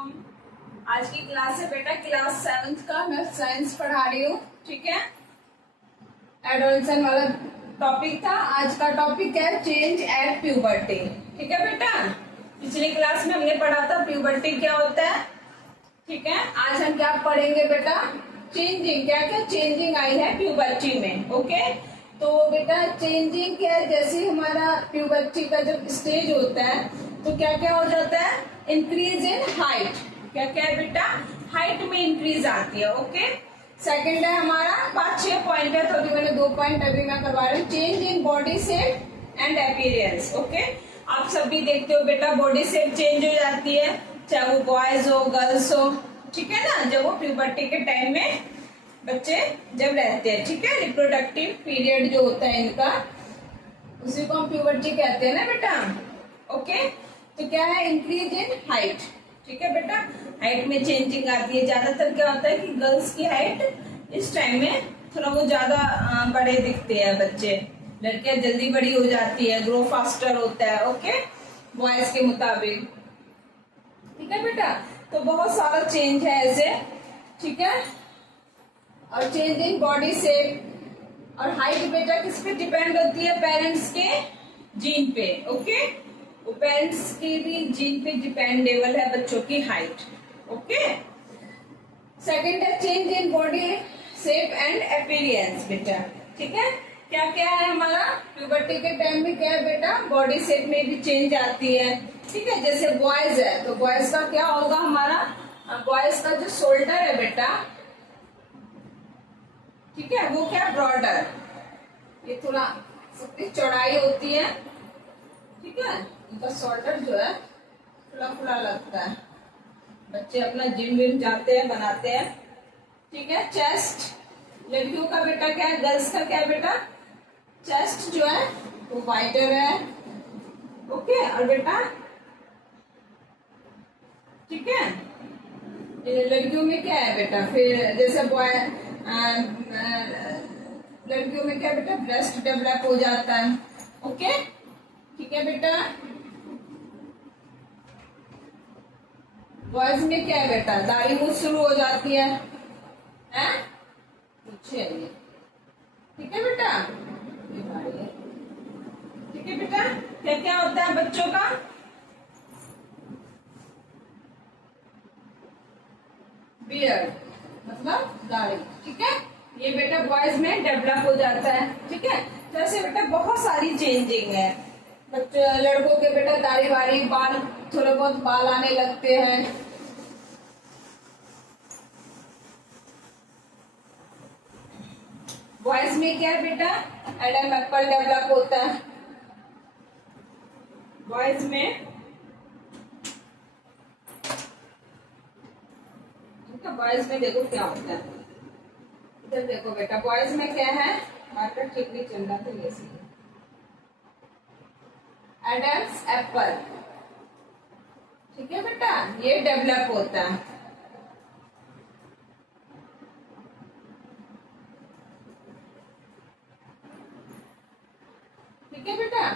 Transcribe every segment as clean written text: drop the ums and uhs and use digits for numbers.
आज की क्लास है बेटा क्लास 7th का। मैं साइंस पढ़ा रही हूँ, ठीक है। एडोलसेंट वाला टॉपिक था। आज का टॉपिक है चेंज एट प्यूबर्टी, ठीक है बेटा। पिछली क्लास में हमने पढ़ा था प्यूबर्टी क्या होता है, ठीक है। आज हम क्या पढ़ेंगे बेटा, चेंजिंग। क्या क्या चेंजिंग आई है प्यूबर्टी में, ओके। तो बेटा चेंजिंग क्या है, जैसे हमारा प्यूबर्टी का जब स्टेज होता है तो क्या क्या हो जाता है, इंक्रीज इन हाइट। क्या क्या है बेटा, हाइट में इंक्रीज आती है, ओके। सेकंड है हमारा 5-6 पॉइंट है, तो अभी मैंने 2 पॉइंट अभी मैं करवा रही हूँ। Change in body shape and appearance, okay. आप सब भी देखते हो बेटा बॉडी शेप चेंज हो जाती है, चाहे वो बॉयज हो गर्ल्स हो, ठीक है ना। जब वो प्यूबर्टी के टाइम में बच्चे जब रहते हैं, ठीक है, रिप्रोडक्टिव पीरियड जो होता है इनका, उसी को हम प्यूबर्टी कहते हैं ना बेटा, ओके। तो क्या है, इंक्रीज इन हाइट, ठीक है बेटा। हाइट में चेंजिंग आती है। ज्यादातर क्या होता है कि गर्ल्स की हाइट इस टाइम में थोड़ा वो ज्यादा बड़े दिखते हैं बच्चे, लड़कियां जल्दी बड़ी हो जाती है, ग्रो फास्टर होता है, ओके, बॉयज के मुताबिक, ठीक है बेटा। तो बहुत सारा चेंज है ऐसे, ठीक है। और चेंज इन बॉडी शेप और हाइट बेटा किस पे डिपेंड होती है, पेरेंट्स के जीन पे, ओके। वो पेरेंट्स की भी जीन पे डिपेंडेबल है बच्चों की हाइट, ओके। सेकंड है change in body shape and appearance बेटा, ठीक है। क्या क्या है हमारा प्यूबर्टी के टाइम में, क्या है बेटा, बॉडी शेप में भी चेंज आती है, ठीक है। जैसे बॉयज है तो बॉयज का क्या होगा, हमारा बॉयज का जो शोल्डर है बेटा, ठीक है, वो क्या ब्रॉडर, ये थोड़ा सबकी चौड़ाई होती है, ठीक है। इनका शोल्डर जो है खुला खुला लगता है, बच्चे अपना जिम विम जाते हैं बनाते हैं, ठीक है। चेस्ट लड़कियों का बेटा क्या है, गर्ल्स का क्या है बेटा, चेस्ट जो है वो वाइडर है, ओके। और बेटा ठीक है, लड़कियों में क्या है बेटा, फिर जैसे बॉय लड़कियों में क्या बेटा, ब्रेस्ट डेवलप हो जाता है, ओके, ठीक है बेटा। बॉयज में क्या है बेटा, दाढ़ी मूछ शुरू हो जाती है, हैं? ये ठीक है बेटा, ये दाढ़ी है, ठीक है बेटा। क्या क्या होता है बच्चों का, बियर्ड मतलब दाढ़ी, ठीक है। ये बेटा बॉयज में डेवलप हो जाता है, ठीक है। तो ऐसे बेटा बहुत सारी चेंजिंग है। बच्चे लड़कों के बेटा दाढ़ी वाड़ी, बाल थोड़े बहुत बाल आने लगते हैं, बॉयज में क्या है बेटा, एडम एप्पल डेवलप होता है बॉयज में, बॉयज में देखो क्या होता है, इधर देखो बेटा, बॉयज में क्या है, मार्केट ठीक नहीं चल रहा था, ये सी एडम्स एप्पल, ठीक है बेटा, ये डेवलप होता है, ठीक है बेटा।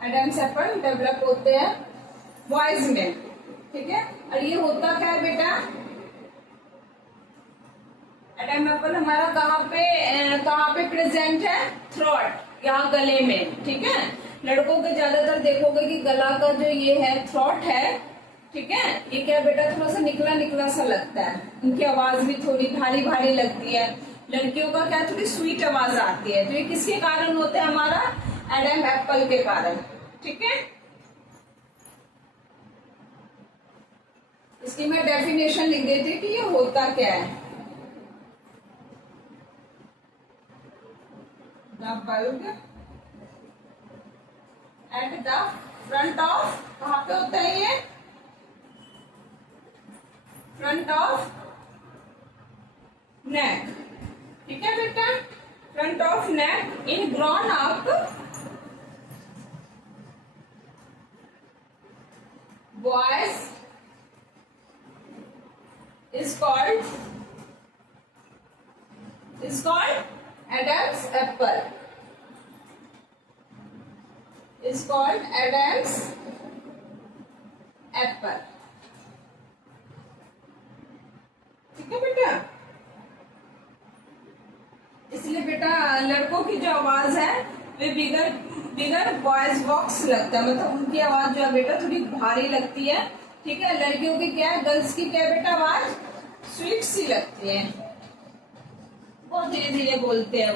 एडम्स एप्पल डेवलप होते हैं बॉयज में, ठीक है। और ये होता क्या है बेटा, एडम एप्पल हमारा कहाँ पे प्रेजेंट है, थ्रोट, यहाँ गले में, ठीक है। लड़कों के ज्यादातर देखोगे कि गला का जो ये है थ्रोट है, ठीक है, ये क्या बेटा थोड़ा सा निकला निकला सा लगता है, उनकी आवाज भी थोड़ी भारी भारी लगती है। लड़कियों का क्या थोड़ी स्वीट आवाज आती है, तो ये किसके कारण होता है, हमारा एडम एप्पल के कारण, ठीक है। इसकी मैं डेफिनेशन लिख देती हूँ कि ये होता क्या है। The bulb eight the front of, कहाँ पे होता है ये, फ्रंट ऑफ नेक, ठीक है बेटा, front of neck in grown up boys is called Adam's apple, is called Adam's apple. ठीक है बेटा, इसलिए बेटा लड़कों की जो आवाज है वे बिगर बिगर वॉइस बॉक्स लगता है, मतलब उनकी आवाज जो है बेटा थोड़ी भारी लगती है। ठीक है, लड़कियों की क्या है, गर्ल्स की क्या है बेटा, आवाज स्वीट सी लगती है, बहुत धीरे धीरे बोलते हैं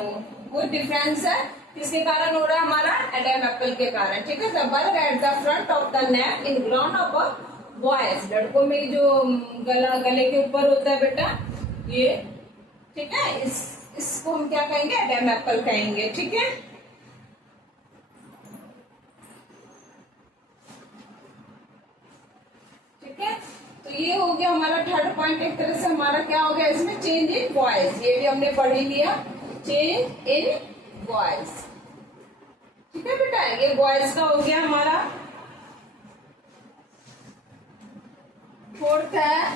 वो डिफरेंस है। किसके कारण हो रहा है, हमारा एडम एप्पल के कारण। ठीक है, the burg at the front of the neck in ground of a boys, लड़कों में जो गले के ऊपर होता है बेटा ये, ठीक है, इसको हम क्या कहेंगे, एडम एप्पल कहेंगे। ठीक है, ठीक है, तो ये हो गया हमारा थर्ड पॉइंट। एक तरह से हमारा क्या हो गया इसमें, चेंज इन वॉइस, ये भी हमने पढ़ ही लिया, चेंज इन वॉइस। ठीक है बेटा, ये वॉइस का हो गया हमारा। फोर्थ है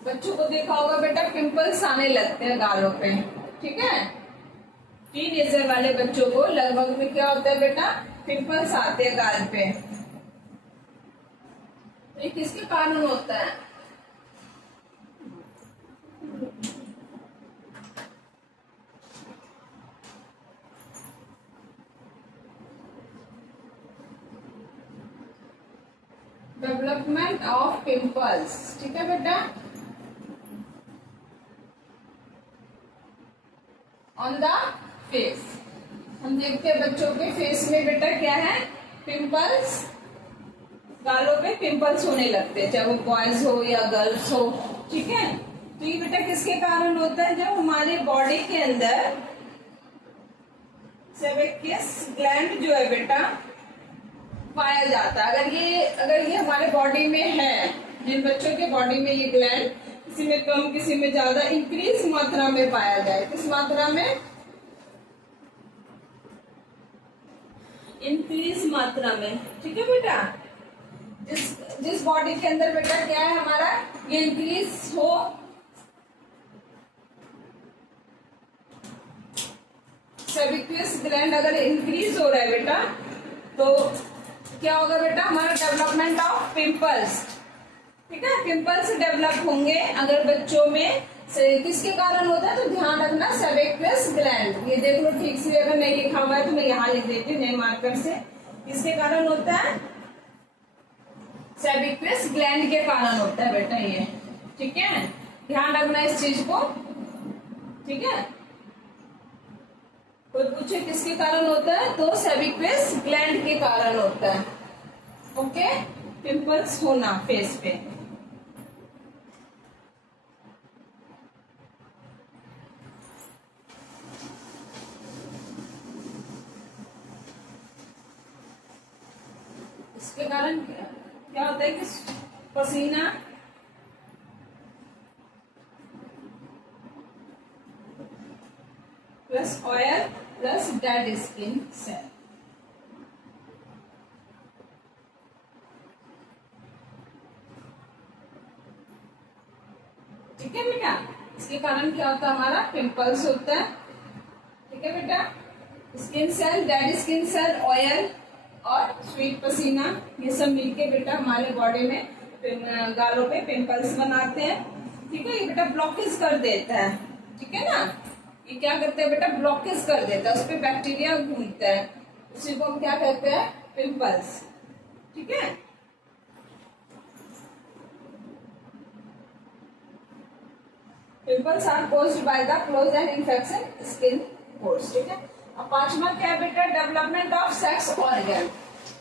बच्चों को देखा होगा बेटा पिंपल्स आने लगते हैं गालों पे। ठीक है, टीनेजर वाले बच्चों को लगभग में क्या होता है बेटा, पिंपल्स आते हैं गाल पे। ये किसके कारण होता है, डेवलपमेंट ऑफ पिंपल्स। ठीक है बेटा, ऑन द फेस, हम देखते हैं बच्चों के फेस में बेटा क्या है, पिंपल्स, गालों पे पिंपल्स होने लगते हैं, चाहे वो बॉयज हो या गर्ल्स हो। ठीक है, तो ये बेटा किसके कारण होता है, जब हमारी बॉडी के अंदर सेबेक्यस ग्लैंड जो है बेटा पाया जाता है। अगर ये हमारे बॉडी में है, जिन बच्चों के बॉडी में ये ग्लैंड किसी में कम किसी में ज्यादा इंक्रीज मात्रा में पाया जाए, किस मात्रा में, इंक्रीज मात्रा में। ठीक है बेटा, जिस बॉडी के अंदर बेटा क्या है हमारा, ये इंक्रीज हो, सेबेक्यस ग्लैंड अगर इंक्रीज हो रहा है बेटा, तो क्या होगा बेटा, हमारा डेवलपमेंट ऑफ पिंपल्स। ठीक है, पिंपल्स डेवलप होंगे अगर बच्चों में किसके कारण होता है, तो ध्यान रखना सेबेक्यस ग्लैंड, ये देख लो ठीक से, अगर नहीं लिखा हुआ है तो मैं यहाँ लिख देती हूँ नए मार्कर से। किसके कारण होता है, सेबेक्यस ग्लैंड के कारण होता है बेटा ये। ठीक है, ध्यान रखना इस चीज को। ठीक है, कोई पूछे किसके कारण होता है, तो सेबेक्यस ग्लैंड के कारण होता है। ओके, पिंपल्स होना फेस पे। इसके कारण क्या होता है कि पसीना plus oil plus dead skin cell. ठीक है बेटा, इसके कारण क्या होता है, हमारा पिंपल्स होता है। ठीक है बेटा, skin cell, dead skin cell, oil और स्वीट पसीना, ये सब मिलके बेटा हमारे बॉडी में गालों पे पिंपल्स बनाते हैं। ठीक है, ये बेटा ब्लॉकेज कर देता है। ठीक है ना, ये क्या करते हैं बेटा, ब्लॉकेज कर देता है, उस पर बैक्टीरिया घूमता है, उसी को हम क्या कहते हैं, पिंपल्स। ठीक है, pimples are caused by the close and infection skin pores. ठीक है, अब पांचवा क्या है बेटा, development of sex organ.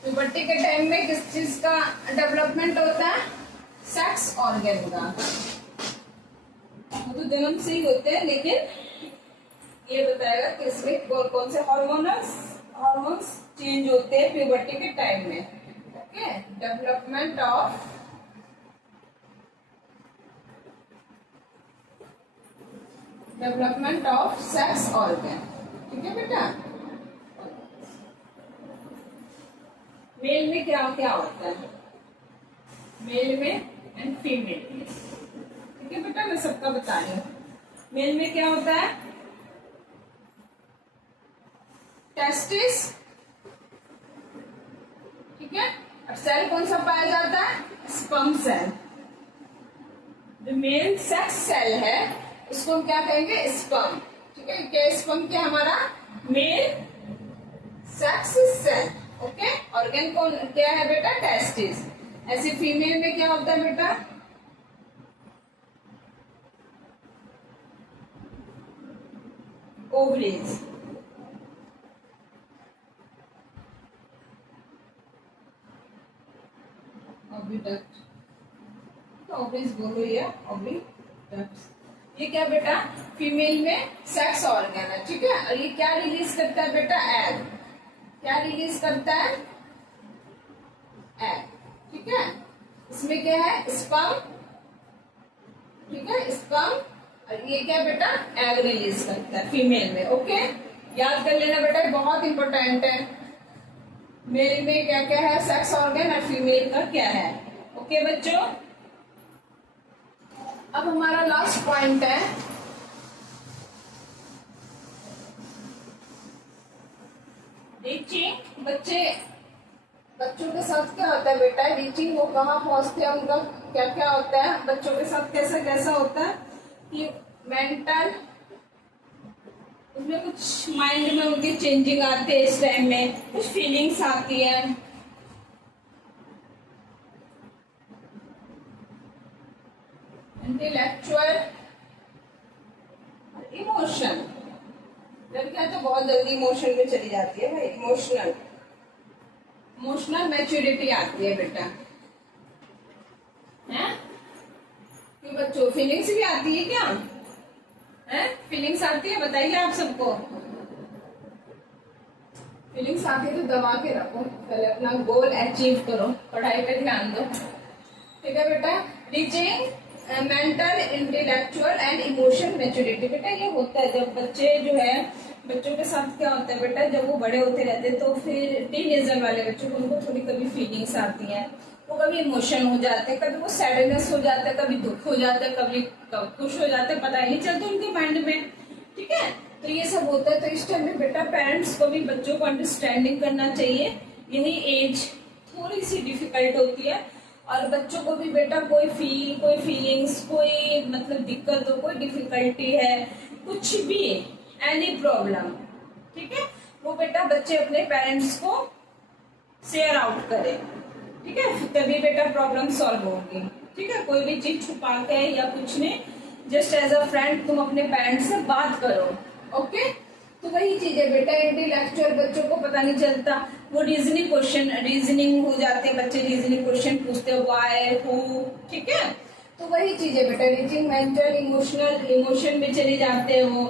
Puberty के टाइम में किस चीज का डेवलपमेंट होता है, सेक्स ऑर्गन का। वो तो जन्म से ही होते हैं, लेकिन ये बताएगा कि इसमें कौन से हार्मोन्स चेंज होते हैं प्यूबर्टी के टाइम में। Okay, development of sex organ. ठीक है बेटा, मेल में क्या क्या होता है, मेल में एंड फीमेल में। ठीक है बेटा, मैं सबका बता रही हूँ। मेल में क्या होता है? टेस्टिस, ठीक है। और सेल कौन सा पाया जाता है? Sperm cell. जो मेल सेक्स सेल है उसको हम क्या कहेंगे? स्पर्म, ठीक है। क्या स्पर्म क्या हमारा? Male sex cell, okay. Organ कौन क्या है बेटा? टेस्टिस। ऐसे फीमेल में क्या होता है बेटा? ओवरीज। ओविडक्ट, तो ओवरीज बोलो या ओविडक्ट। ये क्या बेटा? फीमेल में सेक्स ऑर्गन है, ठीक है। और ये क्या रिलीज करता है बेटा? एग। क्या रिलीज करता है? एग, ठीक है। इसमें क्या है? स्पर्म, ठीक है, स्पर्म। और ये क्या बेटा? एग रिलीज करता है फीमेल में, ओके। याद कर लेना बेटा, बहुत इंपॉर्टेंट है। मेल में क्या क्या है? सेक्स ऑर्गन, और फीमेल का क्या है, ओके बच्चों। अब हमारा लास्ट पॉइंट है रीचिंग। बच्चों के साथ क्या होता है बेटा? रीचिंग, वो कहाँ पहुंचते हैं, उनका क्या क्या होता है बच्चों के साथ? कैसा कैसा होता है कि मेंटल, उसमें कुछ माइंड में उनके चेंजिंग आते हैं, इस टाइम में कुछ फीलिंग्स आती है, इंटेलेक्चुअल, इमोशन। लड़कियां तो बहुत जल्दी इमोशन में चली जाती है भाई। इमोशनल मैच्योरिटी आती है बेटा, है? क्यों बच्चों, फीलिंग्स भी आती है क्या? है? फीलिंग्स आती है, बताइए आप सबको। फीलिंग्स आती है तो दबा के रखो, पहले अपना गोल अचीव करो, पढ़ाई पे ध्यान दो, ठीक है बेटा। Reaching mental, intellectual and emotion maturity. बेटा ये होता है जब बच्चे जो है, बच्चों के साथ क्या होता है बेटा, जब वो बड़े होते रहते हैं तो फिर टीनेजर वाले बच्चों को, उनको थोड़ी कभी फीलिंग्स आती हैं, वो कभी इमोशन हो जाते हैं, कभी वो सैडनेस हो जाता है, कभी दुख हो जाता है, कभी खुश हो जाते हैं, पता ही नहीं चलता उनके माइंड में, ठीक है। तो ये सब होता है। तो इस टाइम में बेटा पेरेंट्स को भी बच्चों को अंडरस्टैंडिंग करना चाहिए। यही एज थोड़ी सी डिफिकल्ट होती है, और बच्चों को भी बेटा कोई फीलिंग्स, कोई मतलब दिक्कत हो, कोई डिफिकल्टी है, कुछ भी, एनी प्रॉब्लम, ठीक है, वो बेटा बच्चे अपने पेरेंट्स को शेयर आउट करें, ठीक है। तभी बेटा प्रॉब्लम सॉल्व होगी, ठीक है। कोई भी चीज छुपा के या कुछ नहीं, जस्ट एज अ फ्रेंड तुम अपने पेरेंट्स से बात करो, ओके। तो वही चीज है बेटा, इंटेलेक्चुअल बच्चों को पता नहीं चलता, वो रीजनिंग हो जाते हैं बच्चे, रीजनिंग क्वेश्चन पूछते हैं, व्हाई, हु, ठीक है। तो वही चीज है बेटा, रीचिंग मेंटल, इमोशन में चले जाते हैं वो।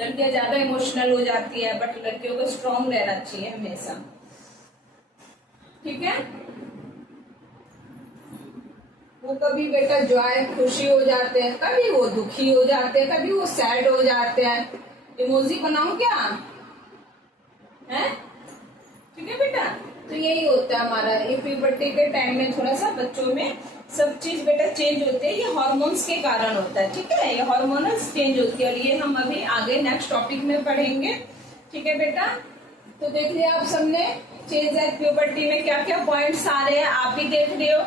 लड़कियां ज्यादा इमोशनल हो जाती है, बट लड़कियों को स्ट्रांग रहना चाहिए हमेशा, ठीक है। वो कभी बेटा जॉय, खुशी हो जाते हैं, कभी वो दुखी हो जाते हैं, कभी वो सैड हो जाते हैं। इमोजी बनाऊं क्या? है? ठीक है बेटा। तो यही होता है हमारा, ये प्यूबर्टी के टाइम में थोड़ा सा बच्चों में सब चीज बेटा चेंज होते हैं। ये हार्मोन्स के कारण होता है, ठीक है, ये हार्मोनल्स चेंज होती है, और ये हम अभी आगे नेक्स्ट टॉपिक में पढ़ेंगे, ठीक है बेटा। तो देख लिया आप सबने चेंज एट प्यूबर्टी में क्या क्या पॉइंट्स आ रहे हैं, आप भी देख रहे हो।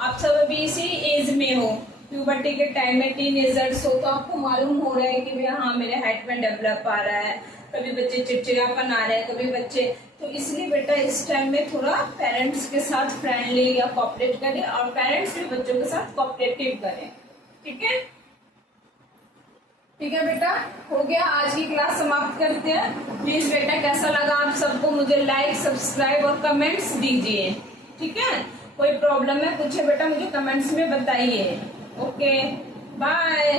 आप सब अभी इसी एज में हो, प्यूबर्टी के टाइम में टीनेजर्स हो, तो आपको मालूम हो रहा है कि भैया हाँ मेरे हाइट में डेवलप आ रहा है, कभी बच्चे चिड़चिड़ापन आ रहे हैं, कभी बच्चे, तो इसलिए बेटा इस टाइम में थोड़ा पेरेंट्स के साथ फ्रेंडली या कोऑपरेट करें, और पेरेंट्स भी बच्चों के साथ कोऑपरेटिव करें, ठीक है। ठीक है बेटा, हो गया, आज की क्लास समाप्त करते हैं। प्लीज बेटा कैसा लगा आप सबको, मुझे लाइक, सब्सक्राइब और कमेंट्स दीजिए, ठीक है। कोई प्रॉब्लम है, पूछे बेटा, मुझे कमेंट्स में बताइए। Okay, bye.